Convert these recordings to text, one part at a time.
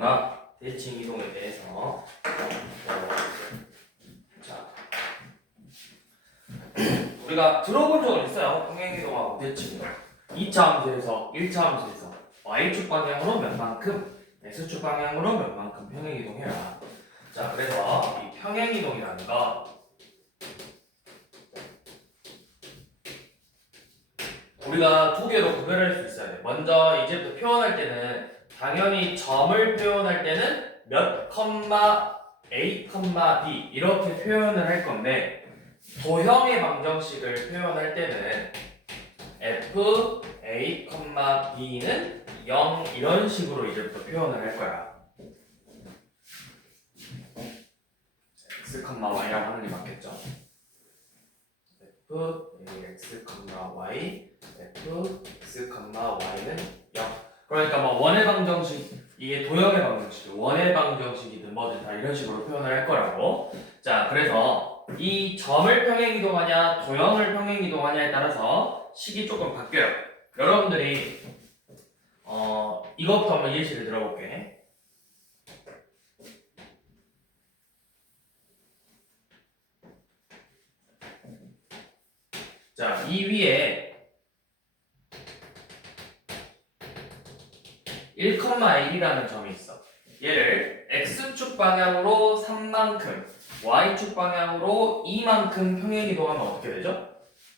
이동과 대칭 이동에 대해서 자, 우리가 들어본 적은 있어요. 평행 이동하고 대칭 이동. 2차 함수에서 1차 함수에서 y축 방향으로 몇 만큼, x축 방향으로 몇 만큼 평행 이동해라. 자, 그래서 이 평행 이동이라는 거 우리가 두 개로 구별할 수 있어야 돼. 먼저 이제부터 표현할 때는 당연히 점을 표현할 때는 몇 컴마 A, B 이렇게 표현을 할 건데 도형의 방정식을 표현할 때는 F, A, B는 0 이런 식으로 이제부터 표현을 할 거야. X, Y라고 하는 게 맞겠죠? F, A, X, Y, F, X, Y는 0. 그러니까 뭐 원의 방정식, 이게 도형의 방정식, 원의 방정식이든 뭐든 다 이런 식으로 표현을 할 거라고. 자, 그래서 이 점을 평행 이동하냐, 도형을 평행 이동하냐에 따라서 식이 조금 바뀌어요. 여러분들이 이것부터 한번 예시를 들어볼게. 자, 이 위에 1,1이라는 점이 있어. 얘를 x축 방향으로 3만큼, y축 방향으로 2만큼 평행 이동하면 어떻게 되죠?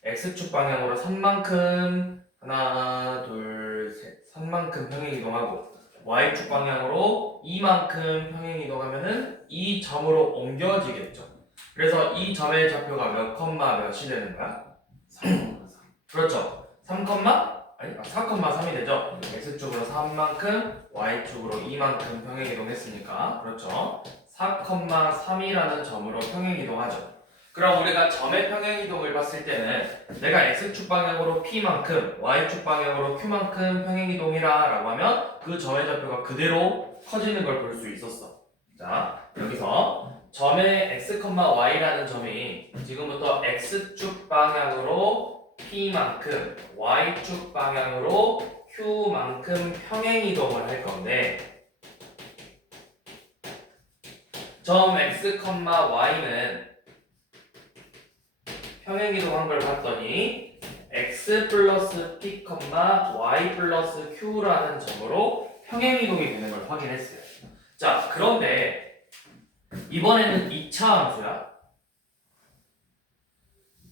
x축 방향으로 3만큼, 하나, 둘, 셋, 3만큼 평행 이동하고 y축 방향으로 2만큼 평행 이동하면은 이 점으로 옮겨지겠죠. 그래서 이 점의 좌표가 몇 컴마 몇이 되는 거야? 3,3. 그렇죠. 4,3이 되죠. x축으로 3만큼, y축으로 2만큼 평행 이동했으니까. 그렇죠. 4,3이라는 점으로 평행 이동하죠. 그럼 우리가 점의 평행 이동을 봤을 때는 내가 x축 방향으로 p만큼, y축 방향으로 q만큼 평행 이동해라 라고 하면 그 점의 좌표가 그대로 커지는 걸 볼 수 있었어. 자, 여기서 점의 x, y라는 점이 지금부터 x축 방향으로 p만큼, y축 방향으로 q만큼 평행 이동을 할 건데 점 x, y는 평행 이동한 걸 봤더니 x 플러스 p, y 플러스 q라는 점으로 평행 이동이 되는 걸 확인했어요. 자, 그런데 이번에는 2차 함수야.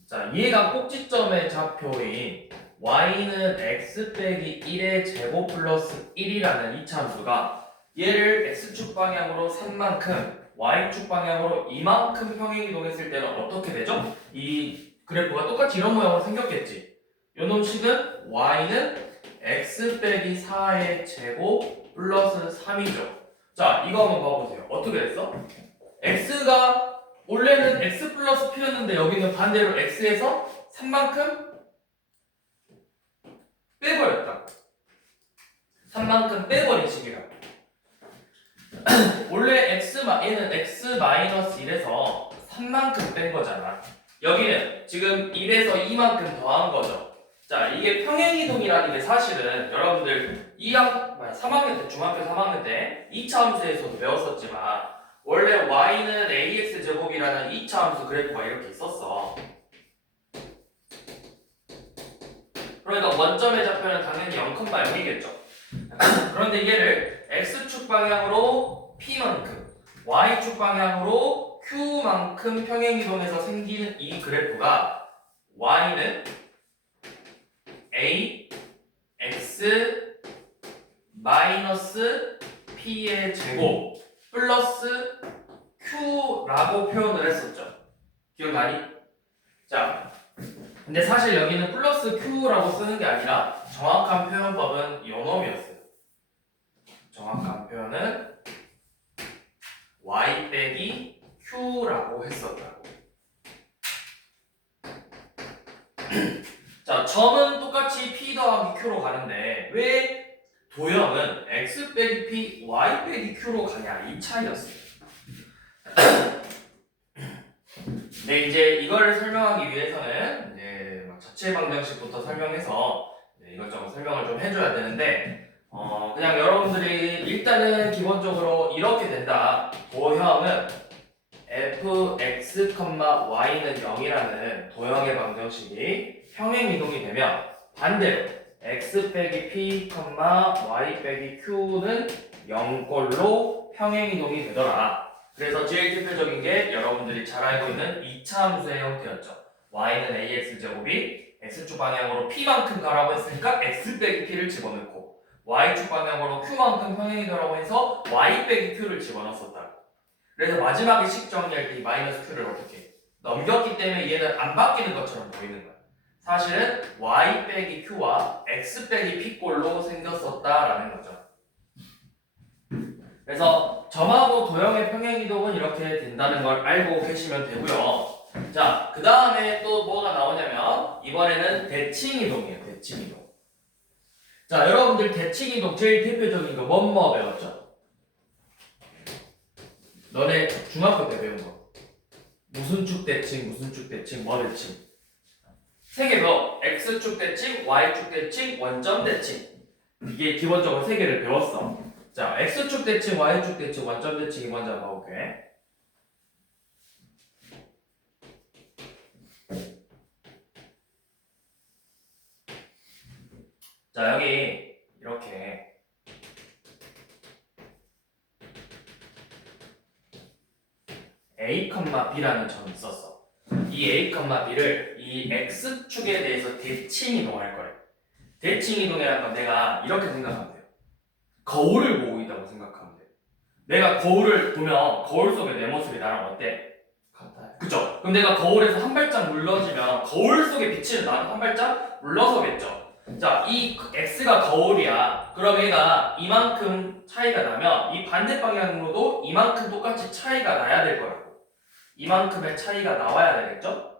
자, 얘가 꼭지점의 좌표인 y는 x 빼기 1의 제곱 플러스 1이라는 2차 함수가 얘를 x축 방향으로 3만큼 y축 방향으로 2만큼 평행 이동했을 때는 어떻게 되죠? 이 그래프가 똑같이 이런 모양으로 생겼겠지. 요놈 식은 y는 x 빼기 4의 제곱 플러스 3이죠. 자, 이거 한번 봐보세요. 어떻게 됐어? x가 원래는 x 플러스 p였는데 여기는 반대로 x에서 3만큼 빼버렸다. 3만큼 빼버린 식이라고. 원래 얘는 x 마이너스 1에서 3만큼 뺀 거잖아. 여기는 지금 1에서 2만큼 더한 거죠. 자, 이게 평행이동이라는 게 사실은 여러분들 3학년 때, 중학교 3학년 때 2차 함수에서도 배웠었지만 원래 y는 ax 제곱이라는 2차 함수 그래프가 이렇게 있었어. 그러니까 원점의 좌표는 당연히 0,0이겠죠. 그런데 얘를 x축 방향으로 p만큼, y축 방향으로 q만큼 평행이동해서 생기는 이 그래프가 y는 a, x, 마이너스 p의 제곱 플러스 q라고 표현을 했었죠. 기억나니? 자, 근데 사실 여기는 플러스 q라고 쓰는 게 아니라 정확한 표현법은 요놈이었어요. 정확한 표현은 y 빼기 q라고 했었다고. 자, 점은 똑같이 p 더하기 q로 가는데 왜 도형은 x 빼기 p, y 빼기 q로 가냐 이 차이였어요. 네, 이제 이거를 설명하기 위해서는 이제 자체 방정식부터 설명해서 이것저것 설명을 좀 해줘야 되는데 그냥 여러분들이 일단은 기본적으로 이렇게 된다. 도형은 fx, y는 0이라는 도형의 방정식이 평행이동이 되면 반대로 x 빼기 p, y 빼기 q는 0꼴로 평행이동이 되더라. 그래서 제일 대표적인 게 여러분들이 잘 알고 있는 2차 함수의 형태였죠. y는 ax제곱이 x축 방향으로 p만큼 가라고 했으니까 x 빼기 p를 집어넣고 y축 방향으로 q만큼 평행이 되라고 해서 y 빼기 q를 집어넣었다고. 그래서 마지막에 식 정리할 때 이 마이너스 q를 어떻게 넘겼기 때문에 얘는 안 바뀌는 것처럼 보이는 거야. 사실은 y 빼기 q와 x 빼기 p 꼴로 생겼었다라는 거죠. 그래서 점하고 도형의 평행이동은 이렇게 된다는 걸 알고 계시면 되고요. 자, 그 다음에 또 뭐가 나오냐면 이번에는 대칭이동이에요. 대칭이동. 자, 여러분들 대칭이동 제일 대표적인 거 뭐뭐 배웠죠? 너네 중학교 때 배운 거. 무슨 축 대칭, 무슨 축 대칭, 뭐 대칭. 세 개 배워. x축 대칭, y축 대칭, 원점 대칭. 이게 기본적으로 세 개를 배웠어. 자, x축 대칭, y축 대칭, 원점 대칭이 먼저 나올게. 자, 여기 이렇게 a, b라는 점이 있었어. 이 a, b를 이 x축에 대해서 대칭이동할 거래. 대칭이동이라는 건 내가 이렇게 생각하면 돼요. 거울을 보고 있다고 생각하면 돼요. 내가 거울을 보면 거울 속에 내 모습이 나랑 어때? 같아요. 그쵸? 그럼 내가 거울에서 한 발짝 물러지면 거울 속에 비치는 나는 한 발짝 물러서겠죠? 자, 이 x가 거울이야. 그럼 얘가 이만큼 차이가 나면 이 반대 방향으로도 이만큼 똑같이 차이가 나야 될 거라고. 이만큼의 차이가 나와야 되겠죠?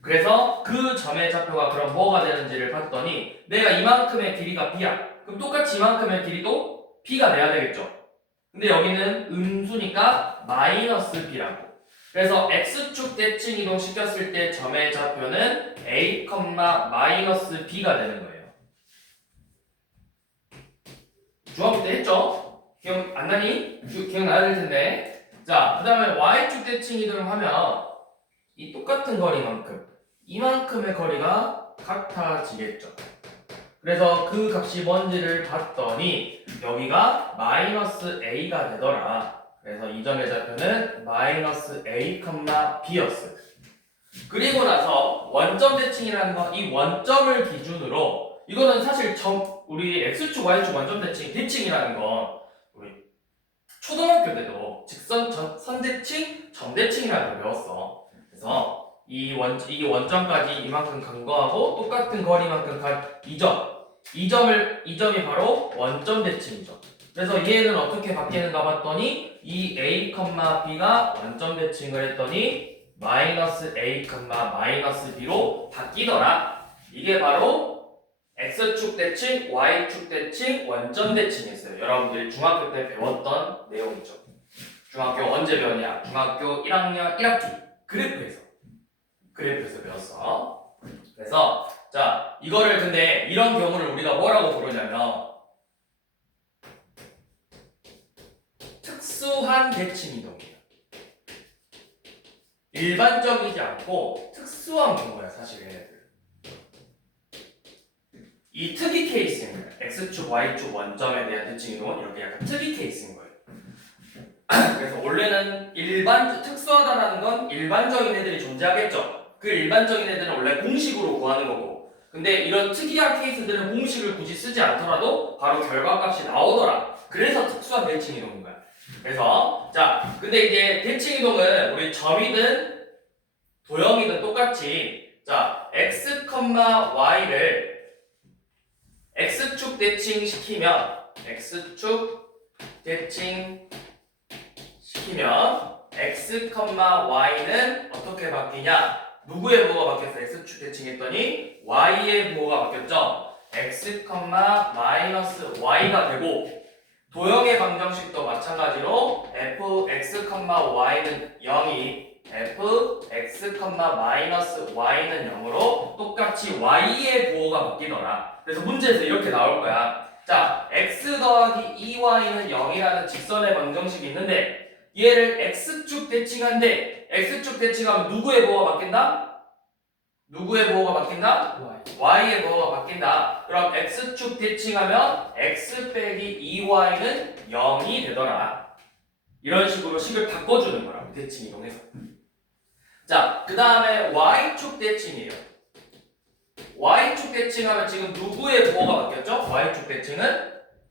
그래서 그 점의 좌표가 그럼 뭐가 되는지를 봤더니 내가 이만큼의 길이가 b야. 그럼 똑같이 이만큼의 길이도 b가 돼야 되겠죠? 근데 여기는 음수니까 마이너스 b라고. 그래서 x축 대칭 이동 시켰을 때 점의 좌표는 a, 마이너스 b가 되는 거예요. 중학교 때 했죠? 기억 안 나니? 기억나야 될 텐데. 자, 그 다음에 y축 대칭 이동을 하면 이 똑같은 거리만큼 이만큼의 거리가 같아지겠죠. 그래서 그 값이 뭔지를 봤더니 여기가 마이너스 a가 되더라. 그래서 이 점의 좌표는 마이너스 a, b였어요. 그리고 나서 원점 대칭이라는 거, 이 원점을 기준으로 이거는 사실 우리 x축, y축 원점 대칭이라는 건 우리 초등학교 때도 직선, 선대칭, 점대칭이라는 걸 배웠어. 그래서 이 원점까지 이만큼 간 거하고 똑같은 거리만큼 간 이 점이 바로 원점 대칭이죠. 그래서 얘는 어떻게 바뀌는가 봤더니 이 a, b가 원점 대칭을 했더니 마이너스 a, 마이너스 b로 바뀌더라. 이게 바로 x축 대칭, y축 대칭, 원점 대칭이었어요. 여러분들이 중학교 때 배웠던 내용이죠. 중학교 언제 배웠냐? 중학교 1학년 1학기 그래프에서 배웠어. 그래서 자, 이거를 근데 이런 경우를 우리가 뭐라고 부르냐면 특수한 대칭 이동이에요. 일반적이지 않고 특수한 경우야, 사실 얘네들. 이 특이 케이스인 거예요. x축, y축 원점에 대한 대칭 이동은 이렇게 약간 특이 케이스인 거예요. 그래서 원래는 특수하다라는 건 일반적인 애들이 존재하겠죠. 그 일반적인 애들은 원래 공식으로 구하는 거고, 근데 이런 특이한 케이스들은 공식을 굳이 쓰지 않더라도 바로 결과값이 나오더라. 그래서 특수한 대칭 이동인 거야. 그래서 자, 근데 이제 대칭 이동은 우리 점이든 도형이든 똑같이 자, x, y를 x축 대칭 시키면 x, y는 어떻게 바뀌냐? 누구의 부호가 바뀌었어? x축 대칭했더니 y의 부호가 바뀌었죠? x, 마이너스 y가 되고 도형의 방정식도 마찬가지로 fx, y는 0이 fx, 마이너스 y는 0으로 똑같이 y의 부호가 바뀌더라. 그래서 문제에서 이렇게 나올 거야. 자, x 더하기 2y는 0이라는 직선의 방정식이 있는데 얘를 x축 대칭한데 x축 대칭하면 누구의 보호가 바뀐다? 누구의 보호가 바뀐다? y의 보호가 바뀐다. 그럼 x축 대칭하면 x 빼기 2y는 0이 되더라. 이런 식으로 식을 바꿔주는 거라고. 대칭 이동해서. 자, 그 다음에 y축 대칭이에요. y축 대칭하면 지금 누구의 보호가 바뀌었죠?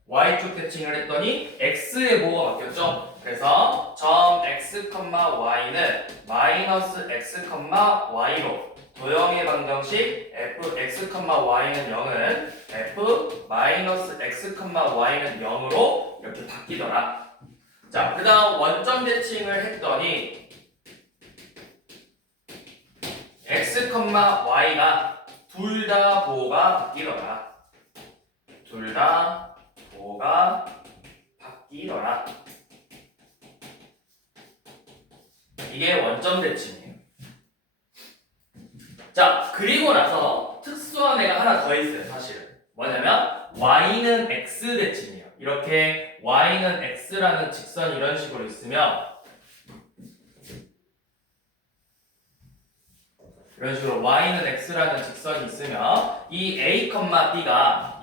y축 대칭을 했더니 x의 보호가 바뀌었죠? 그래서 점 x, y는 마이너스 x, y로 도형의 방정식 fx, y는 0은 f 마이너스 x, y는 0으로 이렇게 바뀌더라. 자, 그 다음 원점 대칭을 했더니 x, y가 둘 다 보호가 바뀌더라. 둘 다 보호가 바뀌더라. 이게 원점 대칭이에요. 자, 그리고 나서 특수한 애가 하나 더 있어요, 사실은. 뭐냐면 y는 x 대칭이에요. 이렇게 y는 x라는 직선이 이런 식으로 있으면 이런 식으로 y는 x라는 직선이 있으면 이 a, b가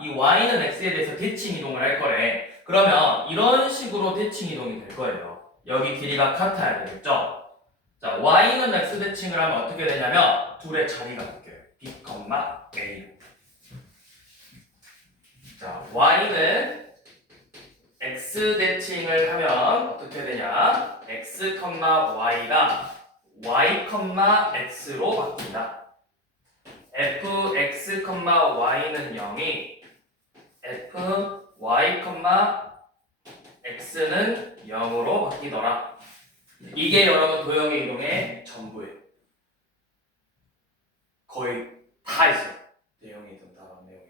이 y는 x에 대해서 대칭 이동을 할 거래. 그러면 이런 식으로 대칭 이동이 될 거예요. 여기 길이가 같아야 되겠죠? 자, y는 x 대칭을 하면 어떻게 되냐면 둘의 자리가 바뀌어요. b, a. 자, y는 x 대칭을 하면 어떻게 되냐? x, y가 y, x로 바뀐다. fx, y는 0이 f, y, x는 0으로 바뀌더라. 이게 여러분 도형의 이동의 전부예요. 거의 다 있어요. 도형의 이동 다음 내용의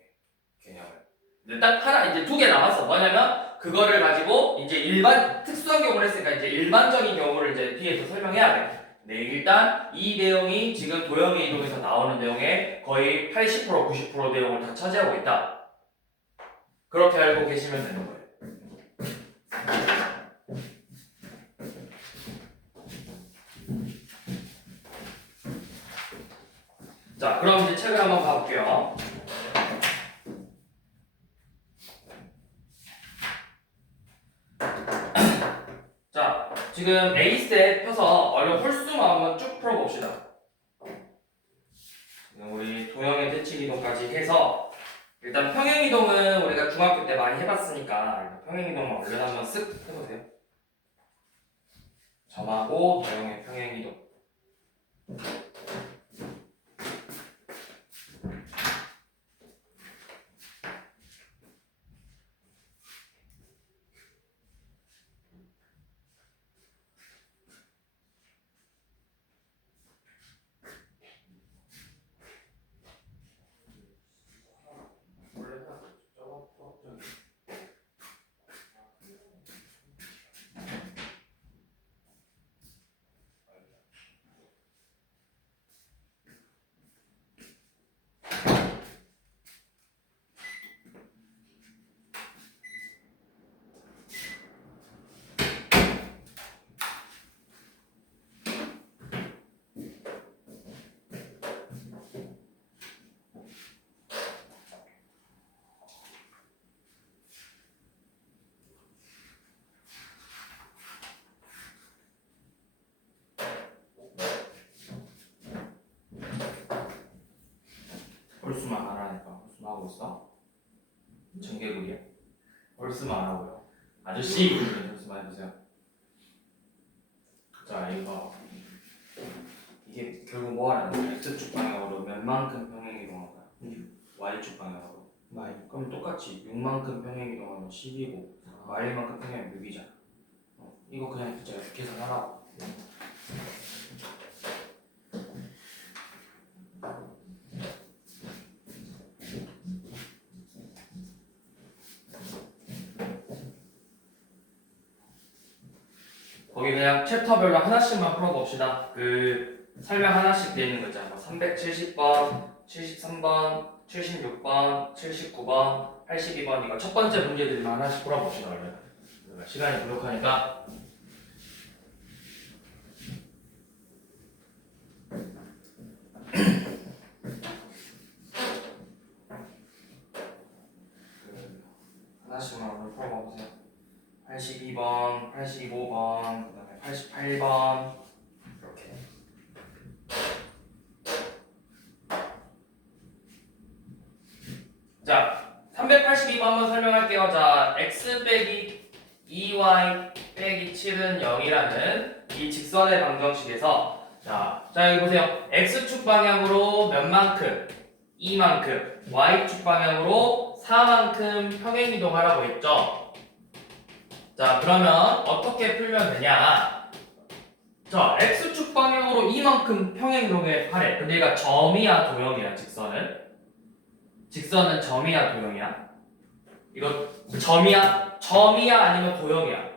개념을. 근데 딱 하나 이제 두 개 남았어. 뭐냐면 그거를 가지고 이제 일반 특수한 경우를 했으니까 이제 일반적인 경우를 이제 뒤에서 설명해야 돼. 네, 일단 이 내용이 지금 도형의 이동에서 나오는 내용의 거의 80% 90% 내용을 다 차지하고 있다. 그렇게 알고 계시면 되는 거예요. 자, 그럼 이제 책을 한번 봐볼게요. 자, 지금 A스텝 펴서 얼른 홀수만 한번 쭉 풀어봅시다. 우리 도형의 대칭 이동까지 해서 일단 평행 이동은 우리가 중학교 때 많이 해봤으니까 평행 이동만 얼른 한번 쓱 해보세요. 점하고 도형의 평행 이동. 홀수만 안 하니까 홀수만 하고 있어? 전개구리야. 홀수만 안 하고요. 아저씨 그러면 홀수만 해보세요. 자, 이거 이게 결국 뭐 하는 거야? x축 방향으로 몇 만큼 평행 이동한 거야? y축 방향으로. 그럼 똑같이 6만큼 평행 이동하면 10이고 y만큼 평행 6이잖아. 이거 그냥 제가 계산하라고. 거기 그냥 챕터별로 하나씩만 풀어봅시다. 그 설명 하나씩 돼 있는 거 있잖아. 370번, 73번, 76번, 79번, 82번 이거 첫 번째 문제들만 하나씩 풀어봅시다. 얼른. 시간이 부족하니까. 하나씩만 오늘 풀어봐보세요. 82번, 85번, 그 다음에 88번 이렇게. 자, 382번 한번 설명할게요. 자, x 빼기 2y 빼기 7은 0이라는 이 직선의 방정식에서 자 여기 보세요. x축 방향으로 몇만큼? 2만큼. y축 방향으로 4만큼 평행이동하라고 했죠. 자, 그러면 어떻게 풀면 되냐? 자, x축 방향으로 이만큼 평행이동을 하래. 근데 얘가 점이야 도형이야? 직선은 점이야 도형이야? 이거 점이야 아니면 도형이야?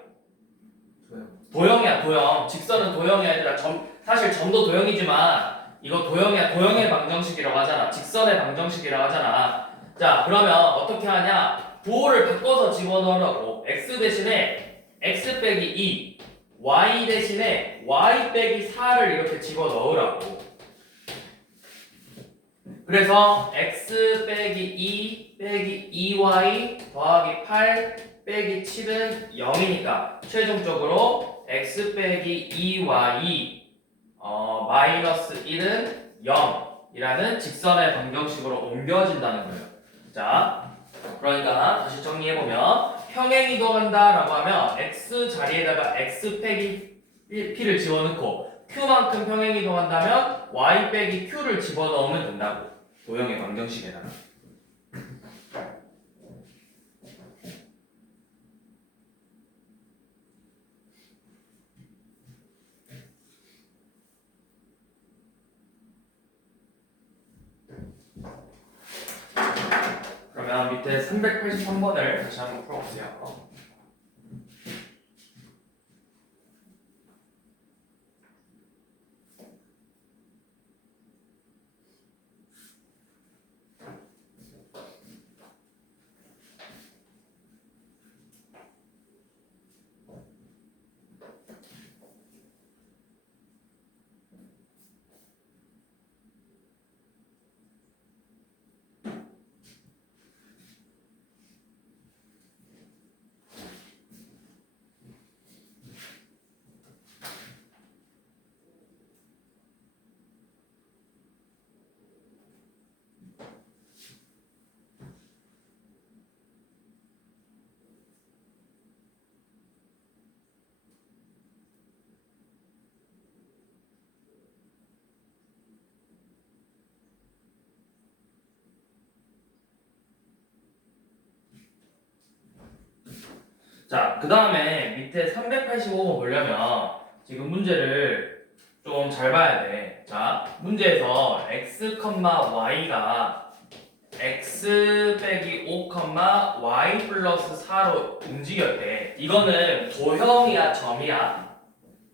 도형이야 도형. 직선은 도형이 아니라 사실 점도 도형이지만 이거 도형이야. 도형의 방정식이라고 하잖아. 직선의 방정식이라고 하잖아. 자, 그러면 어떻게 하냐? 부호를 바꿔서 집어넣으라고. x 대신에 x 빼기 2, y 대신에 y 빼기 4를 이렇게 집어넣으라고. 그래서 x 빼기 2 빼기 2y 더하기 8 빼기 7은 0이니까 최종적으로 x 빼기 2y 마이너스 1은 0이라는 직선의 방정식으로 옮겨진다는 거예요. 자, 그러니까 다시 정리해보면 평행이동한다라고 하면 x 자리에다가 x 빼기 p를 집어넣고 q만큼 평행이동한다면 y 빼기 q를 집어넣으면 된다고. 도형의 방정식에다가. 그러면 밑에 383번을 다시 한번 풀어보세요. 자, 그 다음에 밑에 385번 보려면 지금 문제를 좀 잘 봐야 돼. 자, 문제에서 x, y가 x 빼기 5, y 플러스 4로 움직였대. 이거는 도형이야, 점이야?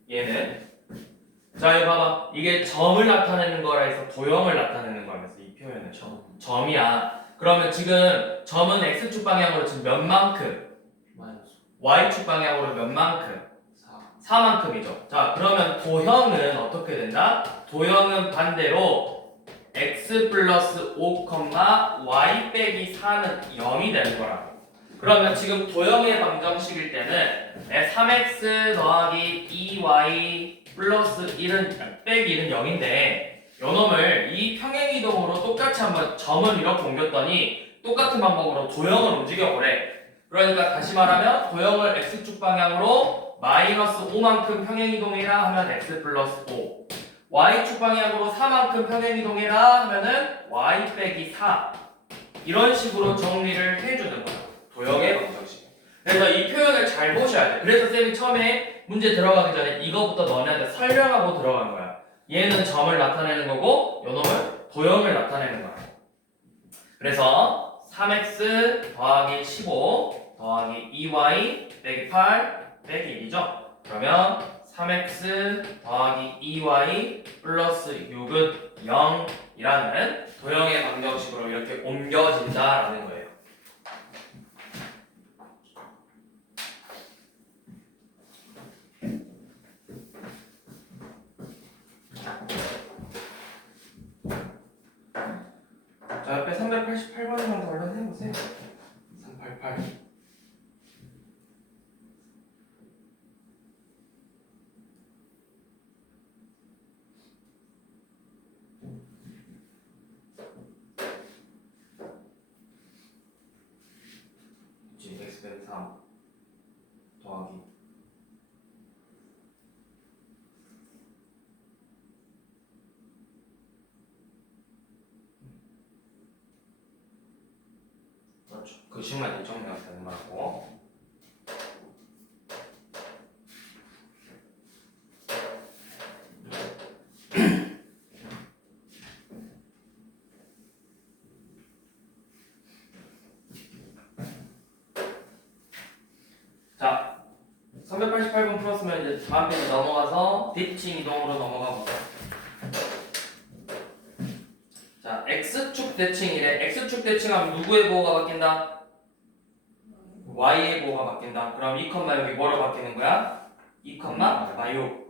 얘는? 자, 이거 봐봐. 이게 점을 나타내는 거라 해서 도형을 나타내는 거라면서 이 표현은 점이야. 그러면 지금 점은 x축 방향으로 지금 몇 만큼? y축 방향으로 몇 만큼? 4만큼이죠. 자, 그러면 도형은 어떻게 된다? 도형은 반대로 x 플러스 5, y 빼기 4는 0이 되는 거라고. 그러면 지금 도형의 방정식일 때는 3x 더하기 2y 플러스 1은 빼기 1은 0인데 요 놈을 이 평행이동으로 똑같이 한번 점을 이렇게 옮겼더니 똑같은 방법으로 도형을 움직여보래. 그러니까 다시 말하면 도형을 x축 방향으로 마이너스 5만큼 평행이동해라 하면 x 플러스 5, y축 방향으로 4만큼 평행이동해라 하면은 y 빼기 4, 이런 식으로 정리를 해주는 거야. 도형의 방정식. 그래서 이 표현을 잘 보셔야 돼. 그래서 쌤이 처음에 문제 들어가기 전에 이거부터 너네한테 설명하고 들어간 거야. 얘는 점을 나타내는 거고 요 놈은 도형을 나타내는 거야. 그래서 3x 더하기 15 더하기 2y 빼기 8 빼기 1이죠. 그러면 3x 더하기 2y 플러스 6은 0이라는 도형의 방정식으로 이렇게 옮겨진다라는 거예요. 388번이랑 더 얼른 해보세요. 388. 그치, x배기 3 더하기 그렇죠. 그 식만 인정해야 되는 거라고. 자, 388번 풀었으면 이제 다음 페이지 넘어가서 대칭 이동으로 넘어가 보자. 자, x축 대칭이래. x축 대칭하면 누구의 보호가 바뀐다? y의 보호가 바뀐다. 그럼 2, 여기 뭐로 바뀌는 거야? 2, 마요.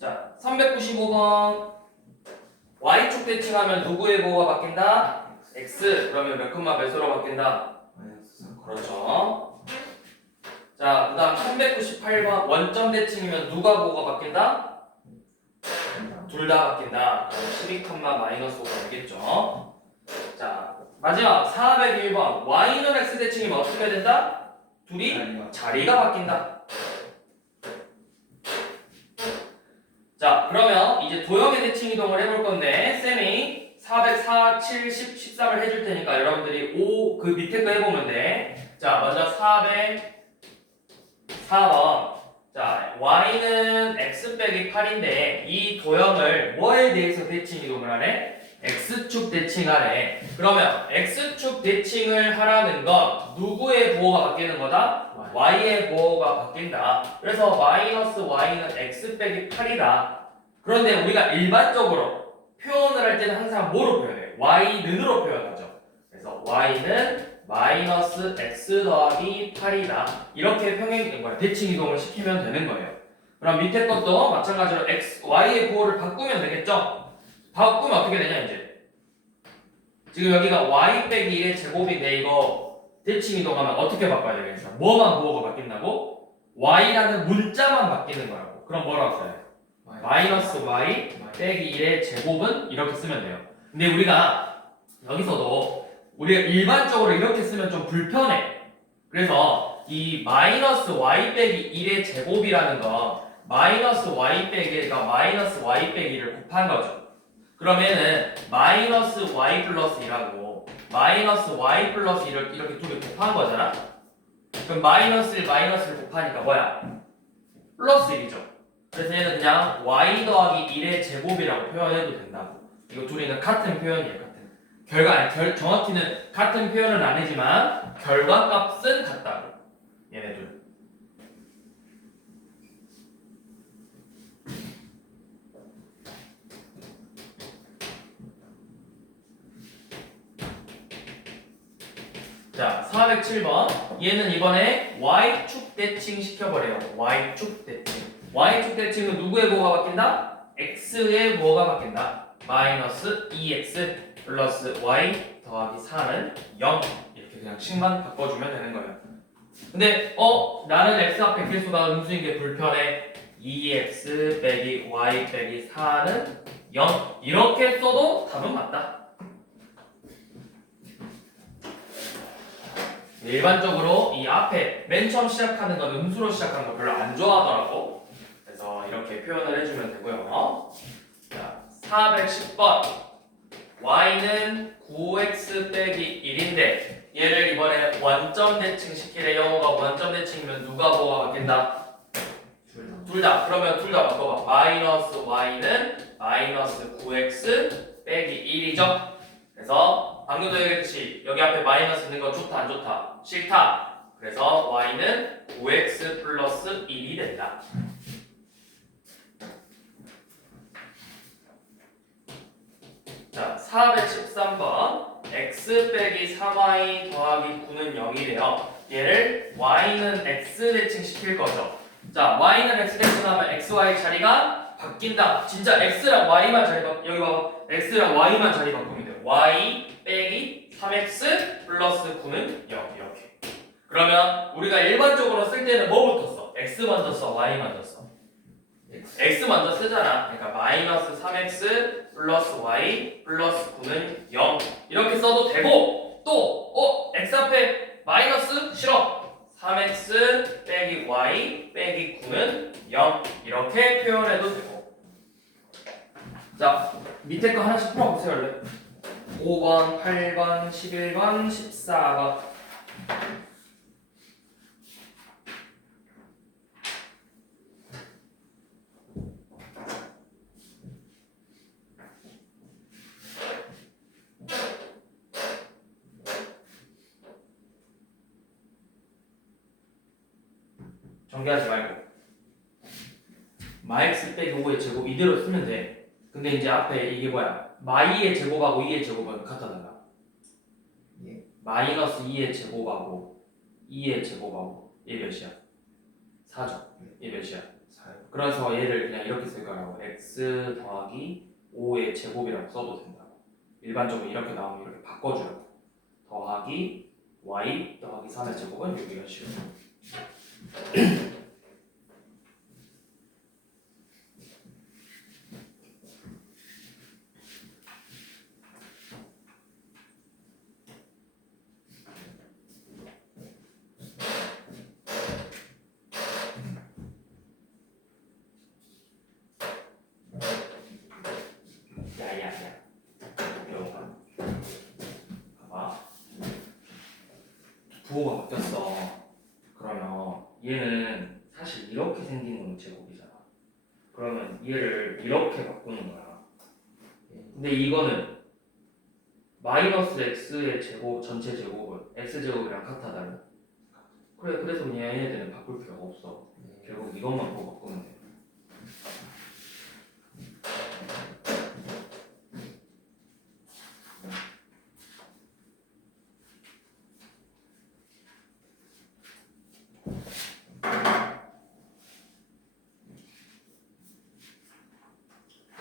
자, 395번 y축 대칭하면 누구의 보호가 바뀐다? x. 그러면 몇 몇으로 바뀐다? 그렇죠. 자, 그 다음 398번 원점 대칭이면 누가 보호가 바뀐다? 둘 다 바뀐다. 그럼 12, -5가 되겠죠. 자, 마지막 401번 y는 x 대칭이면 어떻게 된다? 둘이 자리가 바뀐다. 자, 그러면 이제 도형의 대칭 이동을 해볼 건데 쌤이 404, 7, 10, 13을 해줄 테니까 여러분들이 5 그 밑에 거 해보면 돼. 자, 먼저 404번. 자, y는 x 빼기 8인데 이 도형을 뭐에 대해서 대칭 이동을 하래? x축 대칭하래. 그러면 x축 대칭을 하라는 건 누구의 보호가 바뀌는 거다? y의 보호가 바뀐다. 그래서 마이너스 y는 x 빼기 8이다. 그런데 우리가 일반적으로 표현을 할 때는 항상 뭐로 표현해? y는으로 표현하죠. 그래서 y는 마이너스 x 더하기 8이다. 이렇게 대칭 이동을 시키면 되는 거예요. 그럼 밑에 것도 마찬가지로 y의 보호를 바꾸면 되겠죠? 바꾸면 어떻게 되냐 이제. 지금 여기가 y 빼기 1의 제곱인데 이거 대칭 이동하면 어떻게 바꿔야 되겠어? 뭐만 보호가 바뀐다고? y라는 문자만 바뀌는 거라고. 그럼 뭐라고 써요? 마이너스 y 빼기 1의 제곱은 이렇게 쓰면 돼요. 근데 우리가 여기서도 우리가 일반적으로 이렇게 쓰면 좀 불편해. 그래서 이 마이너스 y 빼기 1의 제곱이라는 거 마이너스 y 빼기 1과 마이너스 y 빼기 1을 곱한 거죠. 그러면은 마이너스 y 플러스 1하고 마이너스 y 플러스 1을 이렇게 둘이 곱한 거잖아. 그럼 마이너스 1 마이너스 1 곱하니까 뭐야? 플러스 1이죠. 그래서 얘는 그냥 y 더하기 1의 제곱이라고 표현해도 된다고. 이거 둘이는 같은 표현이에요. 정확히는 같은 표현은 아니지만 결과값은 같다고. 얘네들. 자, 407번. 얘는 이번에 y축 대칭 시켜버려요. y축 대칭. y축 대칭은 누구의 보호가 바뀐다? x의 보호가 바뀐다. 마이너스 2x 플러스 y 더하기 4는 0. 이렇게 그냥 식만 바꿔주면 되는 거예요. 근데 나는 x 앞에 개수가 음수인 게 불편해. 2x 빼기 y 빼기 4는 0. 이렇게 써도 답은 맞다. 일반적으로 이 앞에 맨 처음 시작하는 건 음수로 시작하는 거 별로 안 좋아하더라고. 그래서 이렇게 표현을 해주면 되고요. 자, 410번 y는 9x 빼기 1인데 얘를 이번에 원점 대칭 시키래. 영어가 원점 대칭이면 누가 뭐가 바뀐다? 둘 다. 그러면 둘 다 바꿔봐. 마이너스 y는 마이너스 9x 빼기 1이죠. 그래서 방금도 얘기했듯이 여기 앞에 마이너스 있는 거 좋다 안 좋다? 싫다. 그래서 y는 9x 플러스 1이 된다. 자, 413번 x 빼기 3y 더하기 9는 0이래요. 얘를 y는 x 대칭 시킬 거죠. 자, y는 x 대칭하면 xy 자리가 바뀐다. 진짜 x랑 y만 자리 여기 봐봐. x랑 y만 자리 바꾸면 돼. y 빼기 3x 플러스 9는 0 이렇게. 그러면 우리가 일반적으로 쓸 때는 뭐부터 써? x 먼저 써, y 먼저 써? x 먼저 쓰잖아. 그러니까 마이너스 3x 플러스 y 플러스 9는 0 이렇게 써도 되고 또 x 앞에 마이너스 싫어. 3x 빼기 y 빼기 9는 0 이렇게 표현해도 되고. 자, 밑에 거 하나씩 풀어보세요. 원래 5번, 8번, 11번, 14번. 정리하지 말고 마x 빼기 5의 제곱 이대로 쓰면 돼. 근데 이제 앞에 이게 뭐야? 마이의 제곱하고 2의 제곱은 같아달라. 예. 마이너스 2의 제곱하고 2의 제곱하고 얘 몇이야? 4죠. 얘 몇이야? 4요. 그래서 얘를 그냥 이렇게 쓸 거라고. x 더하기 5의 제곱이라고 써도 된다고. 일반적으로 이렇게 나오면 이렇게 바꿔주라고. 더하기 y 더하기 3의 제곱은 여기가 쉬워. 야야야. 봐봐. 부호가 바뀌었어. 그러면 얘는 사실 이렇게 생긴 건 제곱이잖아. 그러면 얘를 이렇게 바꾸는 거야. 근데 이거는 마이너스 x의 제곱 전체 제곱은 x 제곱이랑 같아달라. 그래 그래서 그냥 얘네들은 바꿀 필요가 없어. 결국 이것만 보고 바꾸면 돼.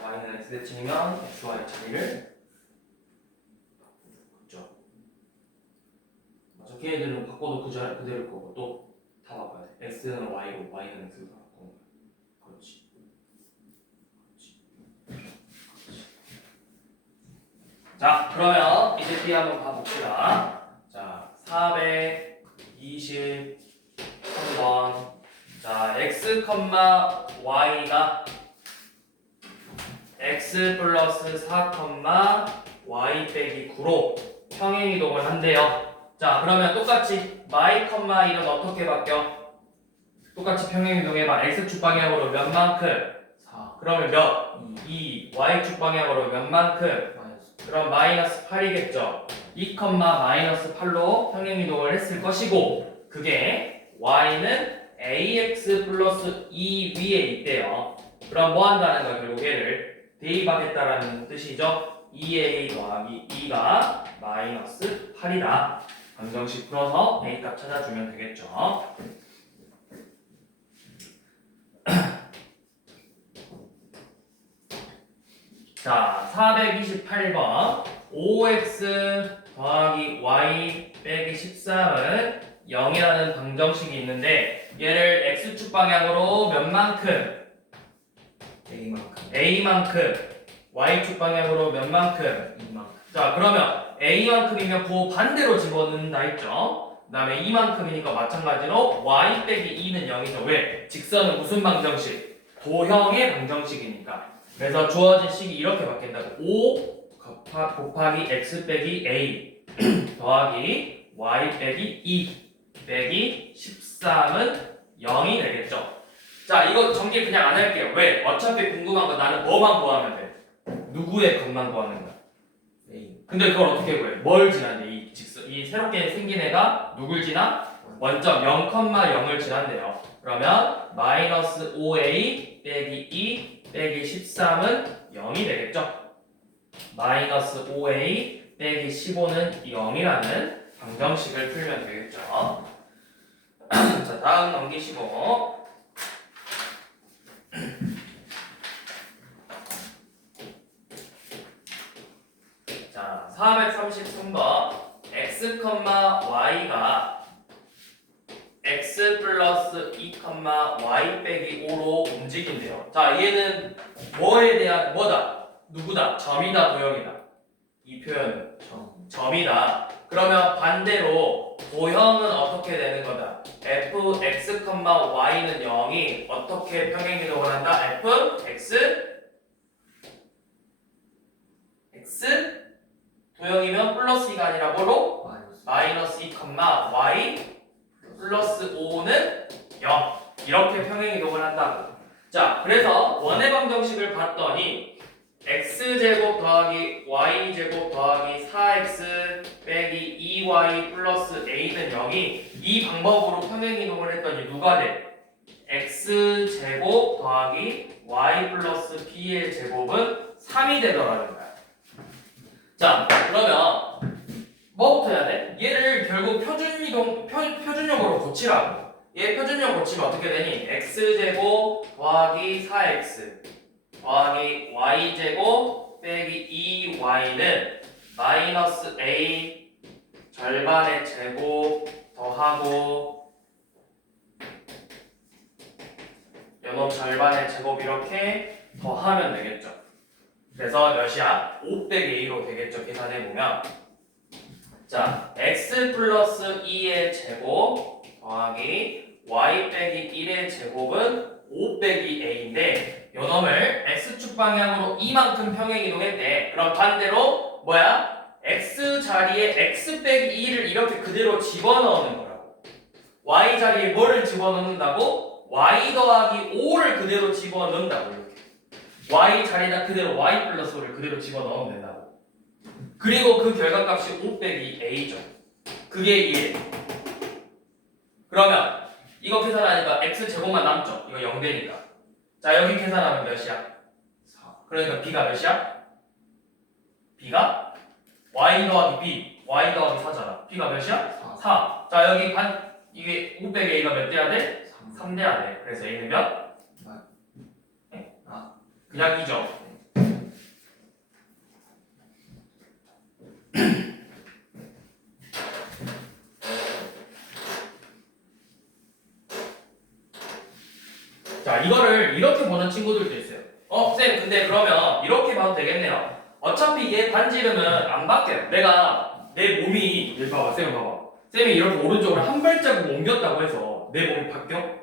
y는 x 대칭이면 xy 자리를 그죠? 맞아. 걔네들은 바꿔도 그대로일 거고 또 다 바꿔야 돼. x는 y로 y는 x로 바꾸는 거야. 그렇지. 자, 그러면 이제 뒤에 한번 봐봅시다. 자, 423번. 자, x, y가 x 플러스 4, y 빼기 9로 평행이동을 한대요. 자, 그러면 똑같이 y, 이름 어떻게 바뀌어? 똑같이 평행이동해봐. x축 방향으로 몇 만큼? 4. 그러면 몇? 2. y축 방향으로 몇 만큼? 그럼 마이너스 8이겠죠. 2, 마이너스 8로 평행이동을 했을 것이고 그게 y는 ax 플러스 2 위에 있대요. 그럼 뭐 한다는 거야? 결국 얘를 대입하겠다라는 뜻이죠. 2a 더하기 2가 마이너스 8이다. 방정식 풀어서 a 값 찾아주면 되겠죠. 자, 428번 5x 더하기 y 빼기 13은 0이라는 방정식이 있는데 얘를 x축 방향으로 몇 만큼? a만큼 y축 방향으로 몇 만큼? 2만큼. 자, 그러면 a만큼이면 부호 반대로 집어넣는다 했죠. 그 다음에 이만큼이니까 마찬가지로 y 빼기 2는 0이죠. 왜? 직선은 무슨 방정식? 도형의 방정식이니까. 그래서 주어진 식이 이렇게 바뀐다고. 5 곱하기 x 빼기 a 더하기 y 빼기 2 빼기 13은 0이 되겠죠. 자, 이거 전개 그냥 안 할게요. 왜? 어차피 궁금한 거 나는 뭐만 구하면 돼? 누구의 값만 구하는 거야? A. 근데 그걸 어떻게 구해? 뭘 지난대? 이 직선, 이 새롭게 생긴 애가 누굴 지나? 원점 0,0을 지난대요. 그러면 마이너스 5a 빼기 2 빼기 13은 0이 되겠죠. 마이너스 5a 빼기 15는 0이라는 방정식을 풀면 되겠죠. 자, 다음 넘기시고 433번 x, y가 x 플러스 2, y 빼기 5로 움직인대요. 자, 얘는 뭐에 대한 뭐다? 누구다? 점이다, 도형이다? 이 표현은 점이다. 그러면 반대로 도형은 어떻게 되는 거다? f, x, y는 0이 어떻게 평행이동을 한다? f, x 도형이면 플러스 2가 아니라 뭐로? 마이너스 2, y 플러스 5는 0 이렇게 평행이동을 한다고. 자, 그래서 원의 방정식을 봤더니 x제곱 더하기 y제곱 더하기 4x 빼기 2y 플러스 a는 0이 이 방법으로 평행이동을 했더니 누가 돼? x제곱 더하기 y 플러스 b의 제곱은 3이 되더라는 거야. 자, 그러면 뭐부터 해야 돼? 얘를 결국 표준형으로 고치라고. 얘 표준형 고치면 어떻게 되니? x제곱 더하기 4x 더하기 y제곱 빼기 2y는 마이너스 a 절반의 제곱 더하고 요놈 절반의 제곱 이렇게 더하면 되겠죠. 그래서 몇이야? 5 빼기 a로 되겠죠. 계산해보면 자, x 플러스 2의 제곱 더하기 y 빼기 1의 제곱은 5 빼기 a인데 요놈을 x축 방향으로 이만큼 평행이동했대. 그럼 반대로 뭐야? x 자리에 x 빼기 2를 이렇게 그대로 집어넣는 거라고. y 자리에 뭐를 집어넣는다고? y 더하기 5를 그대로 집어넣는다고. 이렇게 y 자리에다 그대로 y 플러스 5를 그대로 집어넣으면 된다고. 그리고 그 결과값이 5 빼기 a죠. 그게 1. 그러면 이거 계산하니까 x제곱만 남죠. 이거 0 되니까. 자, 여기 계산하면 몇이야? 4. 그러니까 b가 몇이야? b가 y 더하기 b, y 더하기 4잖아. b가 몇이야? 4. 자, 여기 이게 5 빼기 a가 몇 돼야 돼? 3 돼야 돼. 그래서 a는 몇? 그냥 2죠. 자, 이거를 이렇게 보는 친구들도 있어요. 쌤, 근데 그러면 이렇게 봐도 되겠네요. 어차피 얘 반지름은 안 바뀌어요. 내가 내 몸이, 얘 봐봐, 쌤 봐봐. 쌤이 이렇게 오른쪽으로 한 발자국 옮겼다고 해서 내 몸이 바뀌어?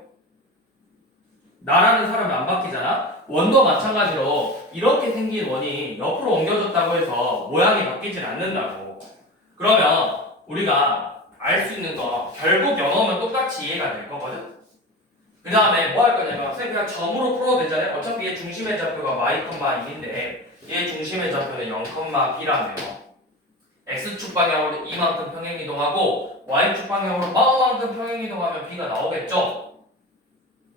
나라는 사람은 안 바뀌잖아? 원도 마찬가지로 이렇게 생긴 원이 옆으로 옮겨졌다고 해서 모양이 바뀌진 않는다고. 그러면 우리가 알 수 있는 거 결국 영어면 똑같이 이해가 될 거거든? 그 다음에 뭐 할 거냐면 쌤 그냥 점으로 풀어도 되잖아요. 어차피 얘 중심의 좌표가 y,2인데 얘 중심의 좌표는 0,b라며 x축 방향으로 이만큼 평행이동하고 y축 방향으로 마만큼 평행이동하면 b가 나오겠죠?